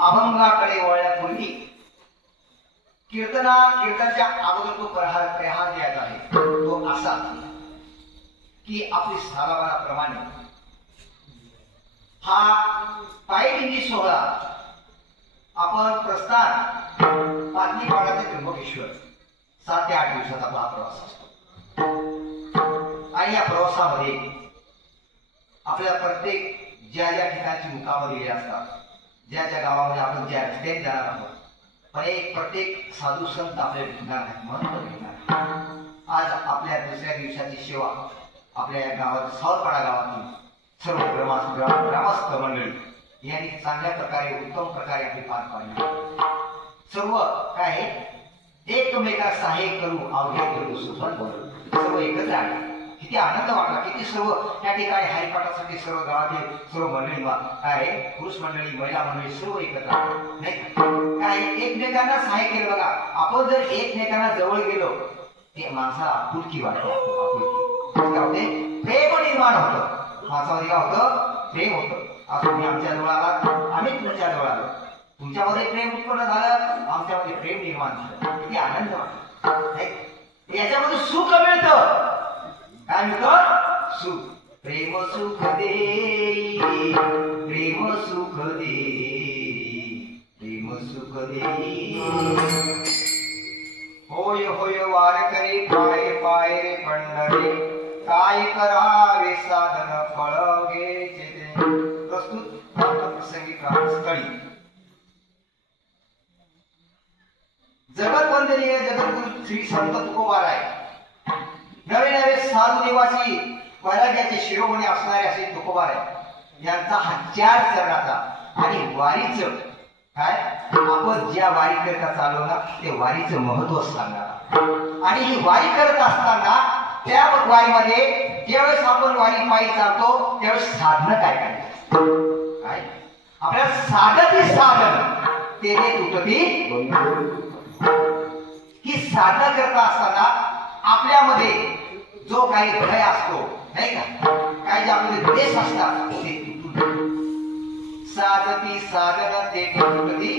अभंगाकडे वळण्यापूर्वी कीर्तनाच्या अगोदर तो प्रहार द्यायचा आहे तो असा की आपली सालाबाराप्रमाणे हा पायदिंडी सोहळा आपण प्रस्थान पाटलीपाडा ते त्र्यंबकेश्वर 7 ते 8 दिवसाचा आपला प्रवास असतो आणि या प्रवासामध्ये आपल्याला प्रत्येक ज्या ज्या ठिकाणची मुक्कामं दिलेली असतात ज्या ज्या गावामध्ये आपण ज्या रस्त्याने जाणार आहोत पण एक प्रत्येक साधू संत आपल्या भेटणार आहेत महत्व भेटणार आज आपल्या दुसऱ्या दिवसाची सेवा आपल्या या गावात सावरपाडा गावातील सर्व ग्रामस्थ मंडळी यांनी चांगल्या प्रकारे उत्तम प्रकारे आपली पार पाडली सर्व काय एकमेका सहाय्य करू अवघे करू सुफल बोलू सर्व एकत्र आले किती आनंद वाटला किती सर्व त्या ठिकाणी हरिपाठासाठी सर्व गावातील सर्व मंडळी काय पुरुष मंडळी महिला मंडळी सर्व एकत्र आले नाही काय एकमेकांना सहाय्य केलं बघा आपण जर एकमेकांना जवळ गेलो ते माणसाला आपुलकी वाटते आपुलकी प्रेम निर्माण होतं माणसामध्ये काय होतं प्रेम होतं असं तुम्ही आमच्या जवळ आलात आम्ही तुमच्या जवळ आलो तुमच्यामध्ये प्रेम उत्पन्न झालं आमच्यामध्ये प्रेम निर्माण झालं किती आनंद वाटतो याच्यामध्ये सुख मिळतं काय मिळतं सुख प्रेम सुख दे प्रेम सुख दे प्रेम सुख दे होय होय वारकरी पाय पाय रे पंढरे काय करावे साधन फळगे प्रस्तुत प्रसंगी स्थळी जगतवंदनीय जगद्गुरु श्री संत तुकोबाराय नवे नवे साधू निवासी वैराग्याचे शिरोमणी असणारे असे तुकोबाराय यांचा हा 4 चरणाचा आणि वारीचं काय आपण ज्या वारी करता चालू ना ते वारीचं महत्व सांगणार आणि ही वारी करत असताना त्या वारीमध्ये ज्यावेळेस आपण वारी पायी चालतो त्यावेळेस साधनं काय करायचं काय आपल्याला साधती साधन ते तुटती ही साधना करत असताना आपल्यामध्ये जो काही भय असतो नाही का काही जे आपले द्वेष असतात ते साधती साधन ते तुटती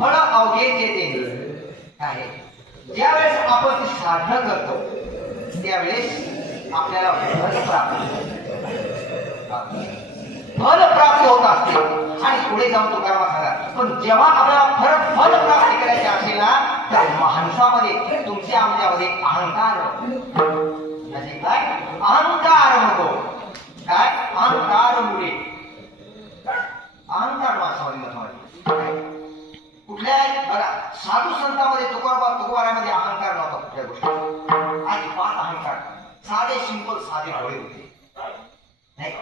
फळ अवघे ते काय ज्यावेळेस आपण ती साधना करतो त्यावेळेस आपल्याला फल प्राप्त होत असते आणि पुढे जाऊन तो कर्म सांगा पण जेव्हा आपल्याला फल प्राप्त करायचे असेल ना तर माणसामध्ये तुमच्या आमच्यामध्ये अहंकार काय अहंकार नको काय अहंकारमुळे अहंकार माणसामध्ये कुठल्या बघा साधू संतांमध्ये तुकोबारामध्ये अहंकार नव्हता कुठल्या गोष्टी अजिबात अहंकार साधे सिंपल साधे हवे होते नाही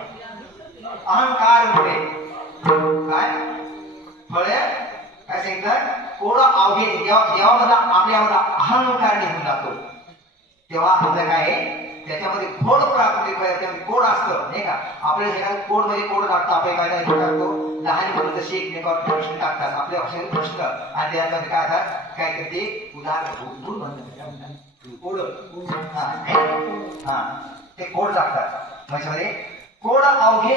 अहंकारमुळे काय फळे काय सांगतात कोड अवघे जेव्हा आपल्यामध्ये अहंकार निघून जातो तेव्हा आपलं काय त्याच्यामध्ये खोड प्राप्त त्याच्यामध्ये कोड असतं नाही का आपल्या सगळ्यात कोड मध्ये कोड टाकतो आपण काय काय टाकतो लहान मुलं जशी एकमेकावर प्रश्न टाकतात आपल्या भाषेत प्रश्न आणि त्याच्यामध्ये काय असतात काय करते उदाहरण कोड हा ते कोड टाकतात म्हणजे कोड अवघे